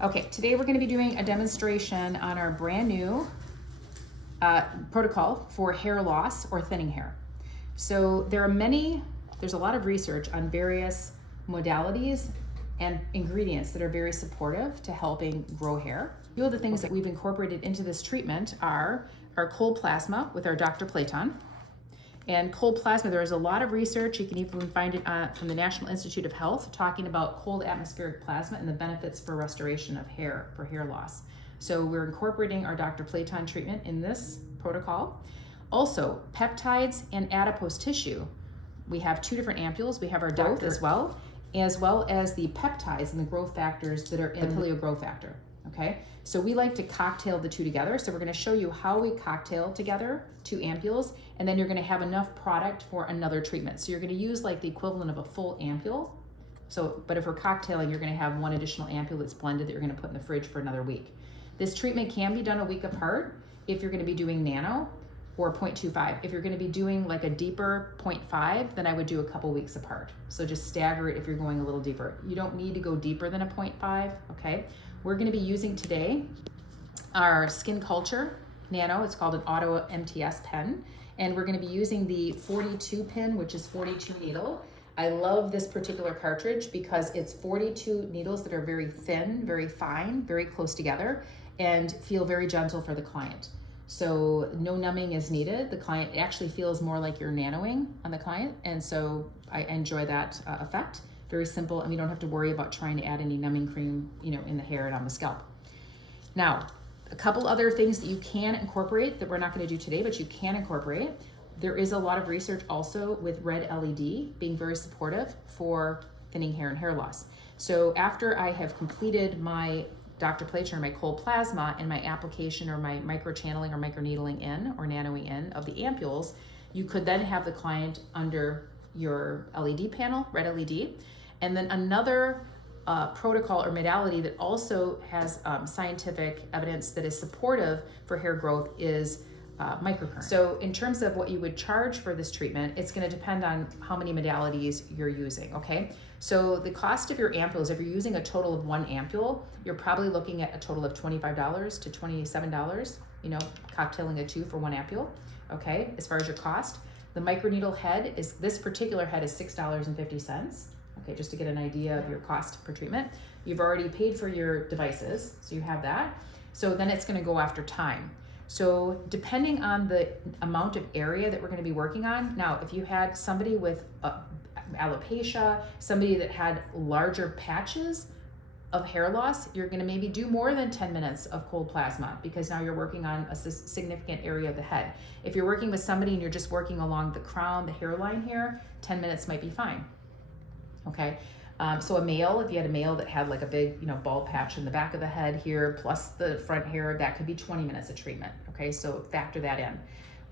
Okay, today we're going to be doing a demonstration on our brand new protocol for hair loss or thinning hair. So there's a lot of research on various modalities and ingredients that are very supportive to helping grow hair. A few of the things that we've incorporated into this treatment are our cold plasma with our Dr. Platon. And cold plasma, there is a lot of research, you can even find it from the National Institute of Health, talking about cold atmospheric plasma and the benefits for restoration of hair, for hair loss. So we're incorporating our Dr. Platon treatment in this protocol. Also, peptides and adipose tissue. We have two different ampules. We have our growth as well as the peptides and the growth factors that are in the paleo growth factor. Okay, so we like to cocktail the two together. So we're going to show you how we cocktail together two ampules, and then you're going to have enough product for another treatment. So you're going to use like the equivalent of a full ampule. So, but if we're cocktailing, you're going to have one additional ampule that's blended that you're going to put in the fridge for another week. This treatment can be done a week apart if you're going to be doing nano or 0.25. If you're going to be doing like a deeper 0.5, then I would do a couple weeks apart. So just stagger it if you're going a little deeper. You don't need to go deeper than a 0.5, okay? We're going to be using today our Skin Culture Nano. It's called an Auto MTS pen. And we're going to be using the 42 pin, which is 42 needle. I love this particular cartridge because it's 42 needles that are very thin, very fine, very close together, and feel very gentle for the client. So no numbing is needed. The client actually feels more like you're nanoing on the client. And so I enjoy that effect. Very simple, and we don't have to worry about trying to add any numbing cream, in the hair and on the scalp. Now, a couple other things that you can incorporate that we're not going to do today, but you can incorporate. There is a lot of research also with red LED being very supportive for thinning hair and hair loss. So after I have completed my Dr. Platon or my cold plasma and my application or my microchanneling or microneedling in or nanoing in of the ampules, you could then have the client under your LED panel, red LED. And then another protocol or modality that also has scientific evidence that is supportive for hair growth is microcurrent. So in terms of what you would charge for this treatment, it's going to depend on how many modalities you're using, okay? So the cost of your ampules, if you're using a total of one ampule, you're probably looking at a total of $25 to $27, cocktailing a two for one ampule, okay, as far as your cost. The microneedle head this particular head is $6.50. Okay, just to get an idea of your cost per treatment. You've already paid for your devices, so you have that. So then it's going to go after time. So depending on the amount of area that we're going to be working on, now if you had somebody with alopecia, somebody that had larger patches of hair loss, you're going to maybe do more than 10 minutes of cold plasma because now you're working on a significant area of the head. If you're working with somebody and you're just working along the crown, the hairline here, 10 minutes might be fine. Okay, so a male, if you had a male that had like a big, bald patch in the back of the head here, plus the front hair, that could be 20 minutes of treatment. Okay, so factor that in.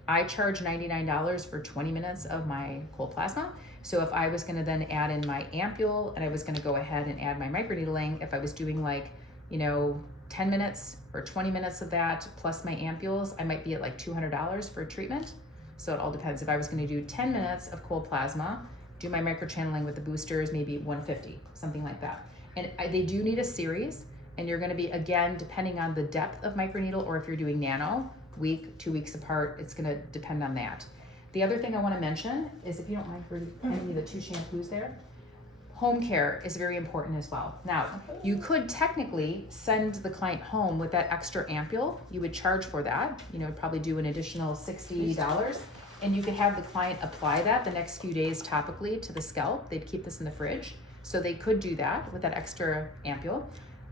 I charge $99 for 20 minutes of my cold plasma. So if I was going to then add in my ampule and I was going to go ahead and add my microneedling, if I was doing like, 10 minutes or 20 minutes of that plus my ampules, I might be at like $200 for a treatment. So it all depends. If I was going to do 10 minutes of cold plasma, do my microchanneling with the boosters, maybe 150, something like that. And they do need a series, and you're going to be, again, depending on the depth of microneedle, or if you're doing nano, week, 2 weeks apart, it's going to depend on that. The other thing I want to mention is, if you don't mind for any of the two shampoos there, home care is very important as well. Now, you could technically send the client home with that extra ampule. You would charge for that. Probably do an additional $60. And you could have the client apply that the next few days topically to the scalp. They'd keep this in the fridge. So they could do that with that extra ampule.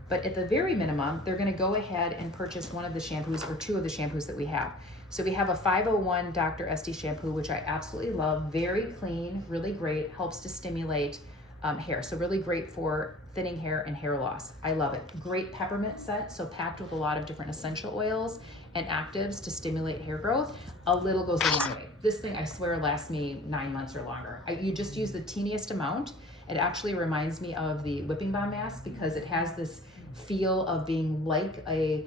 But at the very minimum, they're going to go ahead and purchase one of the shampoos or two of the shampoos that we have. So we have a 501 Dr. SD shampoo, which I absolutely love. Very clean, really great, helps to stimulate hair. So really great for thinning hair and hair loss. I love it. Great peppermint scent, so packed with a lot of different essential oils and actives to stimulate hair growth. A little goes a long way. This thing, I swear, lasts me 9 months or longer. You just use the teeniest amount. It actually reminds me of the whipping balm mask because it has this feel of being like a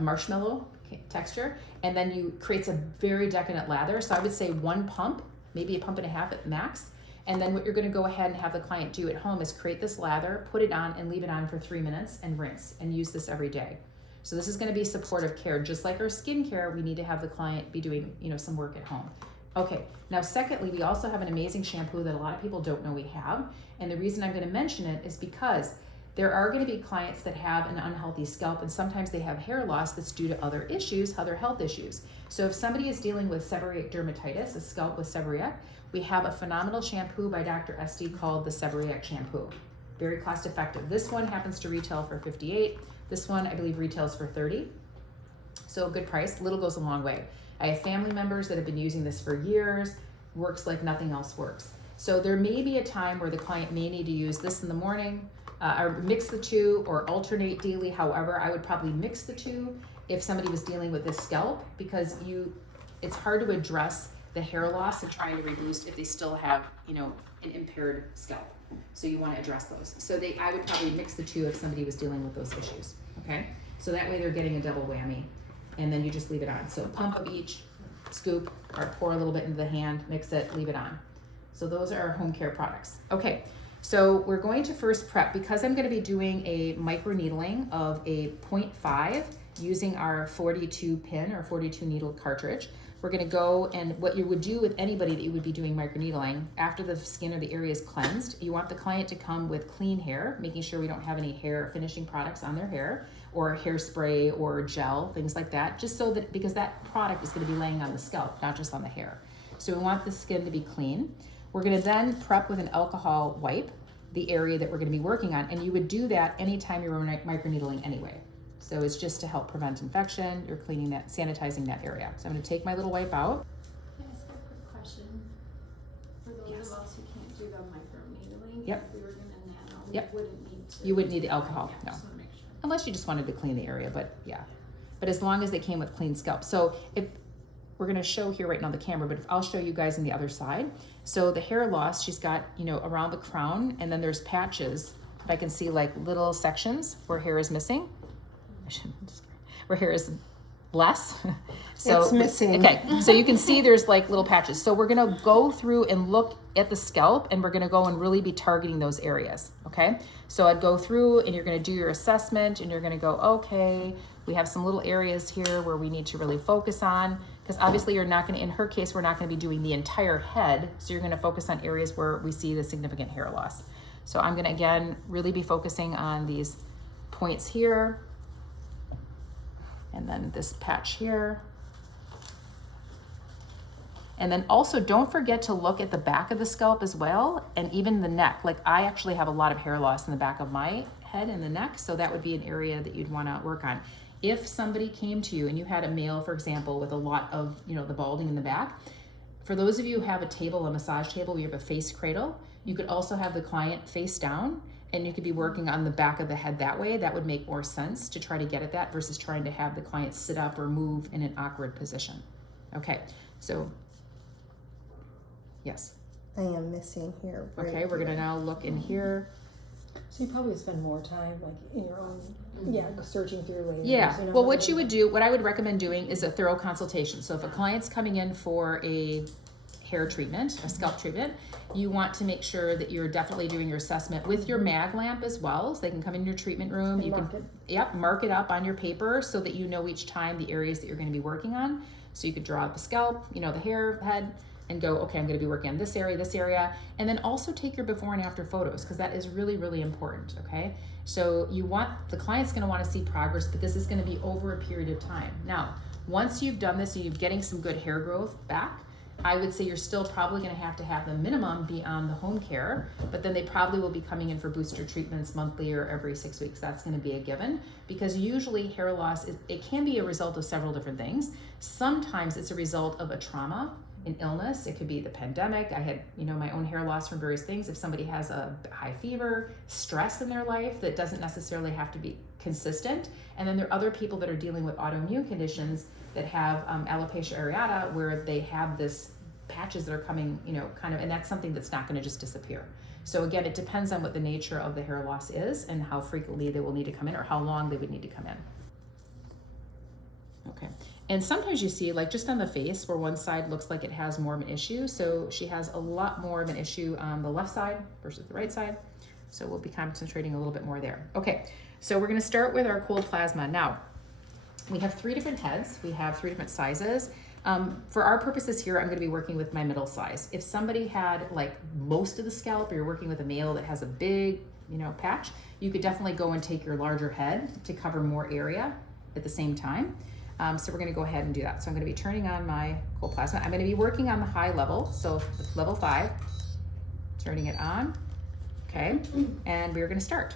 marshmallow texture, and then creates a very decadent lather. So I would say one pump, maybe a pump and a half at max, And then what you're going to go ahead and have the client do at home is create this lather, put it on, and leave it on for 3 minutes and rinse, and use this every day. So this is going to be supportive care. Just like our skincare, we need to have the client be doing, some work at home. Okay, now secondly, we also have an amazing shampoo that a lot of people don't know we have. And the reason I'm going to mention it is because there are going to be clients that have an unhealthy scalp, and sometimes they have hair loss that's due to other issues, other health issues. So if somebody is dealing with seborrheic dermatitis, a scalp with seborrheic, we have a phenomenal shampoo by Dr. Esty called the Seborrheic Shampoo. Very cost effective. This one happens to retail for $58. This one, I believe, retails for $30. So a good price. Little goes a long way. I have family members that have been using this for years. Works like nothing else works. So there may be a time where the client may need to use this in the morning, or mix the two, or alternate daily. However, I would probably mix the two if somebody was dealing with this scalp, because it's hard to address the hair loss and trying to reduce if they still have, an impaired scalp. So you want to address those. So I would probably mix the two if somebody was dealing with those issues. Okay, so that way they're getting a double whammy, and then you just leave it on. So pump of each, scoop, or pour a little bit into the hand, mix it, leave it on. So those are our home care products. Okay, so we're going to first prep, because I'm going to be doing a micro needling of a 0.5 using our 42 pin or 42 needle cartridge. We're going to go, and what you would do with anybody that you would be doing microneedling, after the skin or the area is cleansed, you want the client to come with clean hair, making sure we don't have any hair finishing products on their hair, or hairspray or gel, things like that, just so that, because that product is going to be laying on the scalp, not just on the hair. So we want the skin to be clean. We're going to then prep with an alcohol wipe the area that we're going to be working on, and you would do that anytime you're microneedling anyway. So it's just to help prevent infection. You're cleaning that, sanitizing that area. So I'm going to take my little wipe out. Can I ask a quick question? For those of us who can't do the microneedling, Yep. if we were going to nano, Yep. we wouldn't need to. You wouldn't need the alcohol, Yeah, no. just wanna make sure. Unless you just wanted to clean the area, but yeah. But as long as they came with clean scalp. So if we're going to show here right now the camera, but if I'll show you guys on the other side. So the hair loss, she's got, around the crown, and then there's patches. I can see like little sections where hair is missing. Where hair is less. So it's missing. Okay, so you can see there's like little patches. So we're gonna go through and look at the scalp, and we're gonna go and really be targeting those areas, okay? So I'd go through, and you're gonna do your assessment, and you're gonna go, okay, we have some little areas here where we need to really focus on, because obviously you're not gonna, in her case, we're not gonna be doing the entire head, so you're gonna focus on areas where we see the significant hair loss. So I'm gonna, again, really be focusing on these points here, and then this patch here. And then also don't forget to look at the back of the scalp as well, and even the neck. Like I actually have a lot of hair loss in the back of my head and the neck, so that would be an area that you'd want to work on. If somebody came to you and you had a male, for example, with a lot of, the balding in the back, for those of you who have a table, a massage table, where you have a face cradle, you could also have the client face down, and you could be working on the back of the head that way. That would make more sense to try to get at that versus trying to have the client sit up or move in an awkward position. Okay, so, yes. I am missing here. Okay, we're gonna now look in here. So you probably spend more time like in your own, searching through layers. Yeah, well, what you would do, what I would recommend doing is a thorough consultation. So if a client's coming in for a hair treatment, a scalp treatment, you want to make sure that you're definitely doing your assessment with your mag lamp as well, so they can come in your treatment room. And you mark can, it. Mark it up on your paper so that you know each time the areas that you're going to be working on. So you could draw up the scalp, the hair, head, and go, okay, I'm going to be working on this area, and then also take your before and after photos, because that is really, really important. Okay, so the client's going to want to see progress, but this is going to be over a period of time. Now, once you've done this and you're getting some good hair growth back, I would say you're still probably going to have the minimum be on the home care, but then they probably will be coming in for booster treatments monthly or every 6 weeks. That's going to be a given, because usually hair loss, it can be a result of several different things. Sometimes it's a result of a trauma, an illness. It could be the pandemic. I had, my own hair loss from various things. If somebody has a high fever, stress in their life that doesn't necessarily have to be consistent. And then there are other people that are dealing with autoimmune conditions that have alopecia areata, where they have this patches that are coming, and that's something that's not going to just disappear. So again, it depends on what the nature of the hair loss is and how frequently they will need to come in, or how long they would need to come in. Okay. And sometimes you see, like just on the face where one side looks like it has more of an issue. So she has a lot more of an issue on the left side versus the right side. So we'll be concentrating a little bit more there. Okay, so we're gonna start with our cold plasma. Now, we have 3 different heads. We have 3 different sizes. For our purposes here, I'm gonna be working with my middle size. If somebody had like most of the scalp, or you're working with a male that has a big, patch, you could definitely go and take your larger head to cover more area at the same time. So we're gonna go ahead and do that. So I'm gonna be turning on my cold plasma. I'm gonna be working on the high level, so level 5, turning it on, okay? And we're gonna start.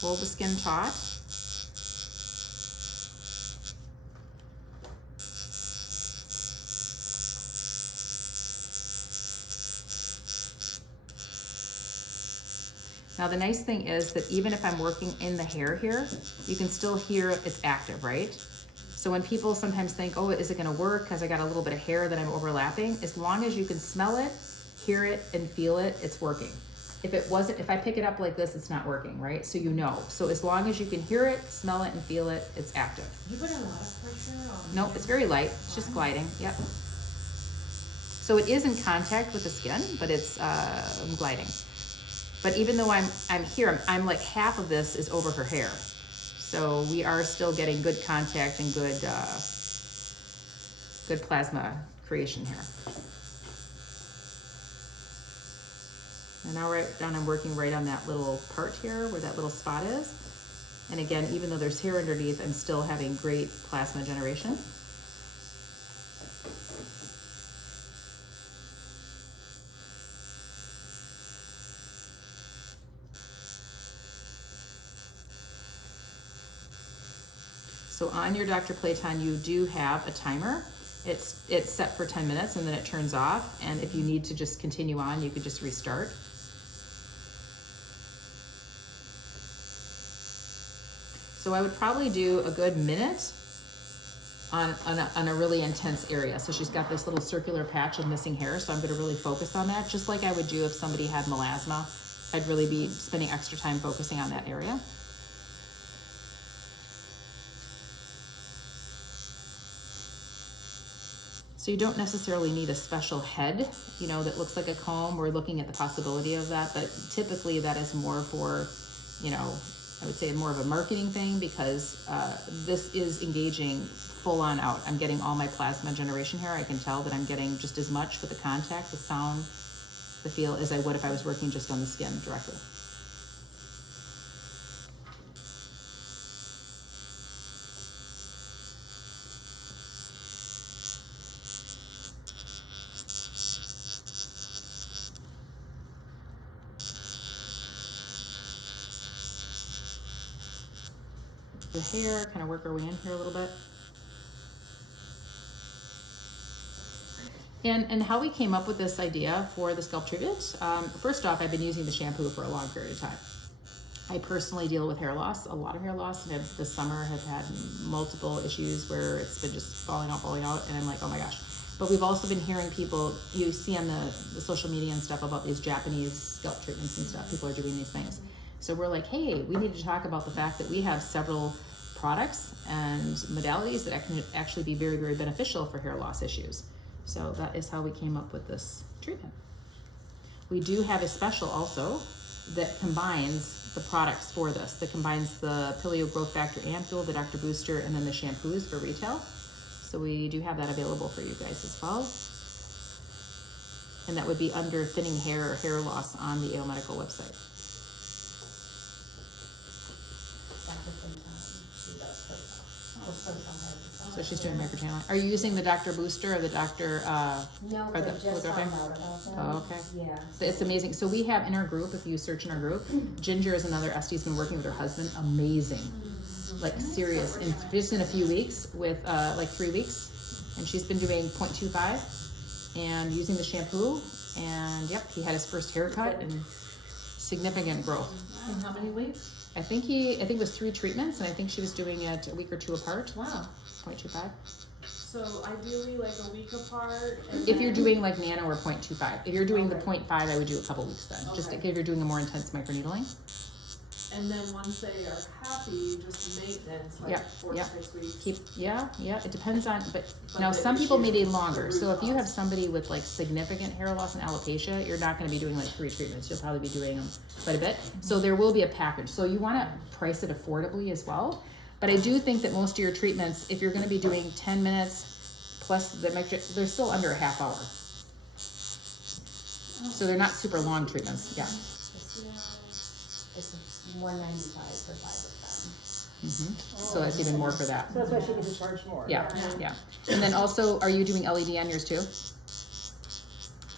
Hold the skin taut. Now the nice thing is that even if I'm working in the hair here, you can still hear it's active, right? So when people sometimes think, oh, is it gonna work because I got a little bit of hair that I'm overlapping, as long as you can smell it, hear it, and feel it, it's working. If I pick it up like this, it's not working, right? So you know. So as long as you can hear it, smell it, and feel it, it's active. You put a lot of pressure on. No, it's very light, it's just gliding, yep. So it is in contact with the skin, but it's gliding. But even though I'm here, I'm like half of this is over her hair. So we are still getting good contact and good plasma creation here. And now right down, I'm working right on that little part here where that little spot is. And again, even though there's hair underneath, I'm still having great plasma generation. So on your Dr. Playton, you do have a timer. It's set for 10 minutes and then it turns off. And if you need to just continue on, you could just restart. So I would probably do a good minute on a really intense area. So she's got this little circular patch of missing hair. So I'm gonna really focus on that, just like I would do if somebody had melasma. I'd really be spending extra time focusing on that area. So you don't necessarily need a special head, that looks like a comb. We're looking at the possibility of that, but typically that is more for, I would say more of a marketing thing, because this is engaging full on out. I'm getting all my plasma generation here. I can tell that I'm getting just as much with the contact, the sound, the feel as I would if I was working just on the skin directly. The hair, kind of work our way in here a little bit. And how we came up with this idea for the scalp treatment, first off, I've been using the shampoo for a long period of time. I personally deal with hair loss, a lot of hair loss, and this summer have had multiple issues where it's been just falling out, and I'm like, oh my gosh. But we've also been hearing people, you see on the social media and stuff about these Japanese scalp treatments and stuff, people are doing these things. So we're like, hey, we need to talk about the fact that we have several products and modalities that can actually be very, very beneficial for hair loss issues. So that is how we came up with this treatment. We do have a special also that combines the products for this, that combines the Pileo Growth Factor Ampule, the Dr. Booster, and then the shampoos for retail. So we do have that available for you guys as well. And that would be under thinning hair or hair loss on the AO Medical website. So she's doing microchannel. Are you using the Dr. Booster or the Dr. No, or but the just Growth found Factor? out about that. Oh, okay. Yeah. It's amazing. So we have in our group, if you search in our group, Ginger is another Estee's been working with her husband. Amazing. Like serious. And just in a few weeks, with like 3 weeks. And she's been doing 0.25 and using the shampoo. And yep, he had his first haircut and significant growth. In how many weeks? I think it was 3 treatments, and I think she was doing it a week or 2 apart. Wow. 0.25. So ideally like a week apart. And If you're then- doing like nano or 0.25. If you're doing the Okay. 0.5, I would do a couple weeks then. Just Okay. if you're doing a more intense microneedling. And then once they are happy, just maintenance, like Yeah, 4 to yeah. 6 weeks. Yeah, it depends on, but But now the some people may issue need is longer. the So root if you have cause. somebody with like significant hair loss and alopecia, you're not gonna be doing like 3 treatments. You'll probably be doing them quite a bit. So there will be a package. So you wanna price it affordably as well. But I do think that most of your treatments, if you're gonna be doing 10 minutes plus the they're still under a half hour. So they're not super long treatments, yeah. It's $195 for 5 of So that's even more for that. So that's why she gets to charge more. Yeah, yeah. And then also, are you doing LED on yours too?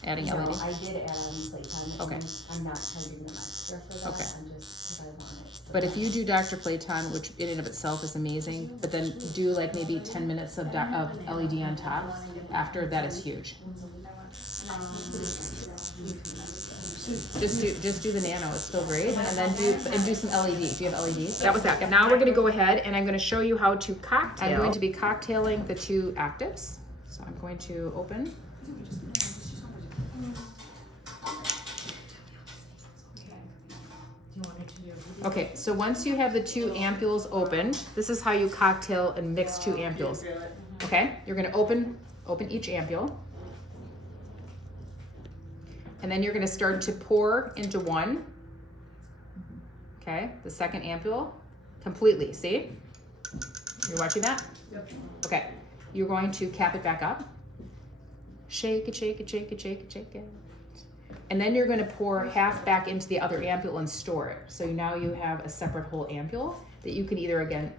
Adding them. LED? No, I did add on playtime, and Okay. I'm not charging them extra for that, Okay. I'm just, cause I want it. for But if them. you do Dr. Playtime, which in and of itself is amazing, but then do like maybe 10 minutes of LED on top, after that is huge. Just do the nano, it's still great, and then do some LED. Do you have LED? That was that. And now we're gonna go ahead and I'm gonna show you how to cocktail. I'm going to be cocktailing the 2 actives. So I'm going to open. Okay, so once you have the 2 ampules opened, this is how you cocktail and mix 2 ampules. Okay, you're gonna open each ampule. And then you're gonna start to pour into one. Okay, the second ampule, completely, see? You're watching that? Yep. Okay, you're going to cap it back up. Shake it, shake it, shake it, shake it, shake it. And then you're gonna pour half back into the other ampule and store it. So now you have a separate whole ampule that you can either, again,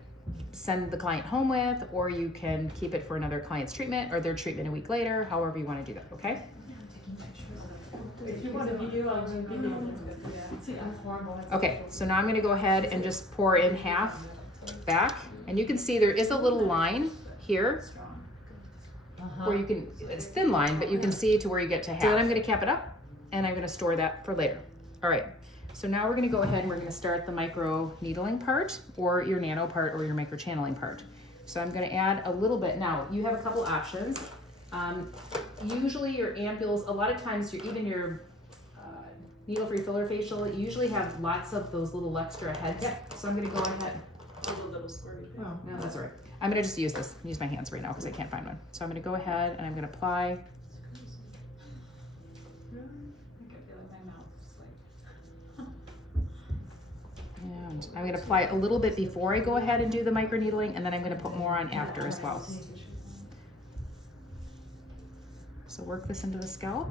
send the client home with, or you can keep it for another client's treatment or their treatment a week later, however you wanna do that, okay? If you want a video, I'll do video. Okay, so now I'm gonna go ahead and just pour in half back. And you can see there is a little line here where you can, it's thin line, but you can see to where you get to half. Then I'm gonna cap it up and I'm gonna store that for later. All right, so now we're gonna go ahead and we're gonna start the micro needling part, or your nano part, or your micro channeling part. So I'm gonna add a little bit. Now, you have a couple options. Usually your ampules, a lot of times even your needle-free filler facial, you usually have lots of those little extra heads. So I'm gonna go ahead. A little squirty thing. Oh, no, that's all right. I'm gonna just use my hands right now because I can't find one. So I'm gonna go ahead and I'm gonna apply. And I'm gonna apply a little bit before I go ahead and do the micro needling, and then I'm gonna put more on after as well. So work this into the scalp.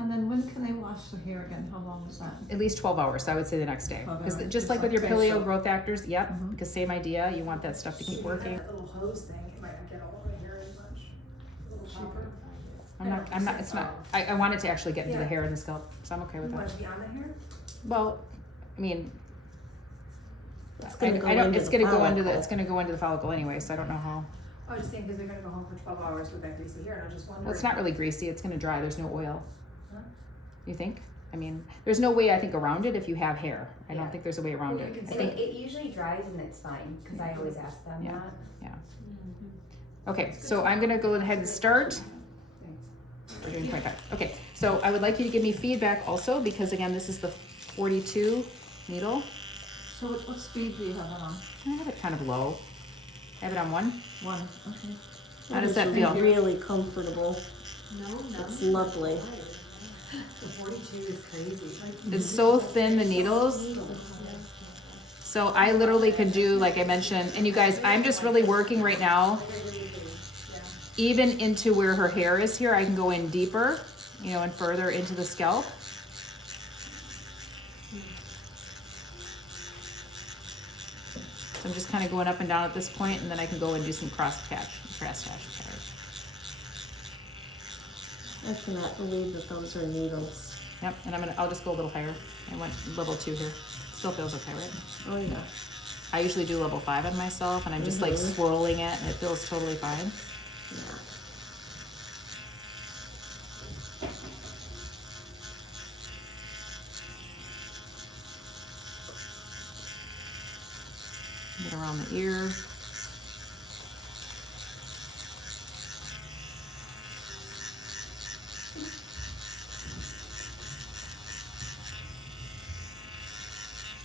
And then when can they wash their hair again? How long is that? At least 12 hours, so I would say the next day. 12 Because hours, just like with your facial. paleo growth factors, yep, Mhm. because same idea, you want that stuff to keep working. That little hose thing, it might not get all over my hair as much. A little cheaper. It's not, I want it to actually get into the Yeah. hair and the scalp, so I'm okay with You want that. it to be on the hair? Well, I mean, It's I gonna go don't, into it's the gonna go into the, follicle. it's gonna go into the follicle anyway, so I don't know how. I was just saying, because they're gonna go home for 12 hours with that greasy hair, and I was just wondering. Well, it's not really greasy, it's gonna dry, there's no oil. Huh? You think? I mean, there's no way I think around it if you have hair. I don't Yeah. think there's a way around Well, it. you can I say think, It usually dries and it's fine, cause I always ask them Yeah. that. okay, so I'm gonna go ahead and start. We're doing 25. Okay, so I would like you to give me feedback also, because again, this is the 42 needle. So what speed do you have it on? I have it kind of low. I have it on 1. 1, okay. How does that feel? Really comfortable. No, It's lovely. The 42 is crazy. It's so thin, the needles. So I literally could do, like I mentioned, and you guys, I'm just really working right now, even into where her hair is here. I can go in deeper, you know, and further into the scalp. So I'm just kind of going up and down at this point, and then I can go and do some cross stitch. I cannot believe that those are needles. Yep, and I'll just go a little higher. I went level 2 here. Still feels okay, right? Oh, yeah. I usually do level 5 on myself, and I'm just like Mhm. swirling it, and it feels totally fine. Yeah. Get around the ear.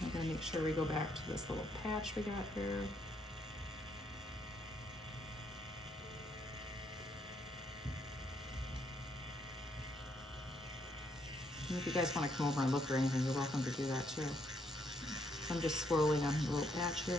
I'm gonna make sure we go back to this little patch we got here. And if you guys want to come over and look or anything, you're welcome to do that too. I'm just swirling on the little patch here.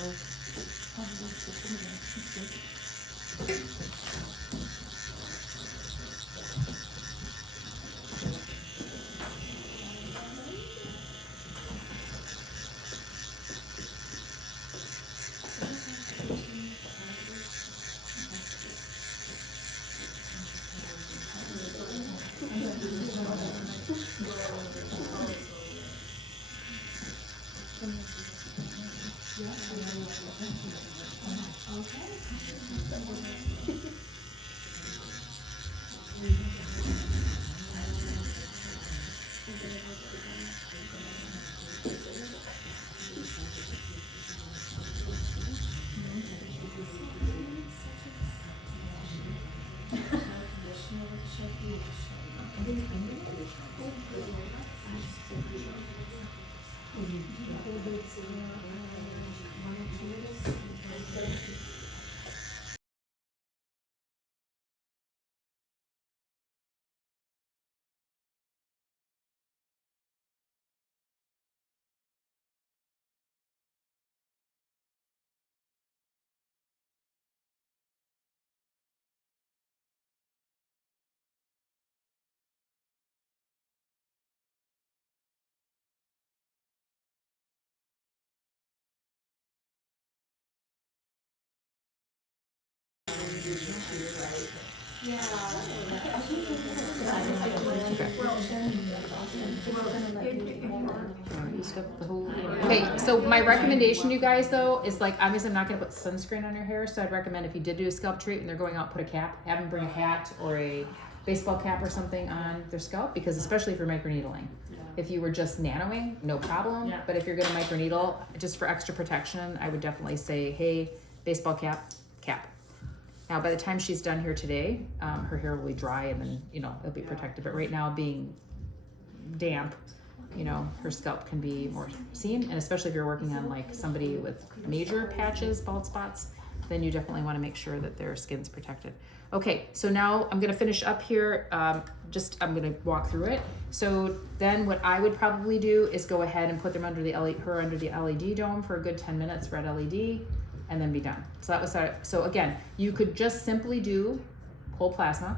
Okay, so my recommendation, you guys, though, is like, obviously I'm not gonna put sunscreen on your hair, so I'd recommend if you did do a scalp treat and they're going out, put a cap, have them bring a hat or a baseball cap or something on their scalp, because especially if you're microneedling. If you were just nanoing, no problem, Yeah. but if you're gonna microneedle, just for extra protection, I would definitely say, hey, baseball cap, cap. Now, by the time she's done here today, her hair will be dry and then, you know, it'll be protected. But right now, being damp, you know, her scalp can be more seen. And especially if you're working on like somebody with major patches, bald spots, then you definitely want to make sure that their skin's protected. Okay, so now I'm gonna finish up here. I'm gonna walk through it. So then what I would probably do is go ahead and put them under the LED dome for a good 10 minutes, red LED, and then be done. So that was so again, you could just simply do cold plasma,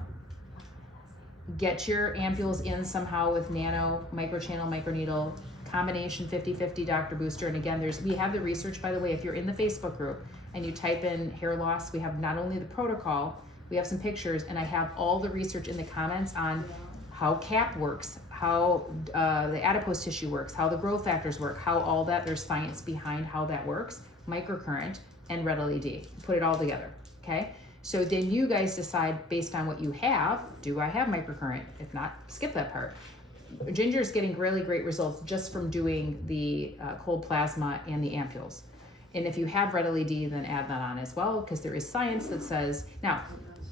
get your ampules in somehow with nano, microchannel, microneedle, combination 50-50 Dr. Booster. And again, we have the research, by the way, if you're in the Facebook group and you type in hair loss, we have not only the protocol, we have some pictures, and I have all the research in the comments on how CAP works, how the adipose tissue works, how the growth factors work, how all that, there's science behind how that works, microcurrent, and red LED. Put it all together, okay? So then you guys decide based on what you have, do I have microcurrent? If not, skip that part. Ginger is getting really great results just from doing the cold plasma and the ampules. And if you have red LED, then add that on as well, because there is science that says, now,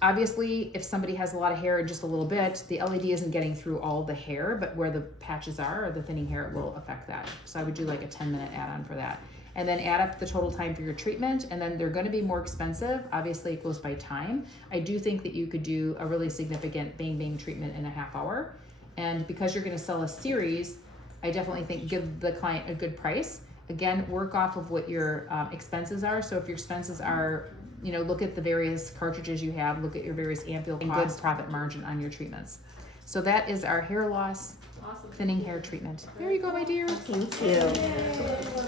obviously, if somebody has a lot of hair and just a little bit, the LED isn't getting through all the hair, but where the patches are or the thinning hair, it will affect that. So I would do like a 10-minute add-on for that. And then add up the total time for your treatment, and then they're gonna be more expensive. Obviously, it goes by time. I do think that you could do a really significant bang bang treatment in a half hour. And because you're gonna sell a series, I definitely think give the client a good price. Again, work off of what your expenses are. So if your expenses are, you know, look at the various cartridges you have, look at your various ampule and good profit margin on your treatments. So that is our hair loss, Awesome. thinning hair treatment. There you go, my dear. Thank you.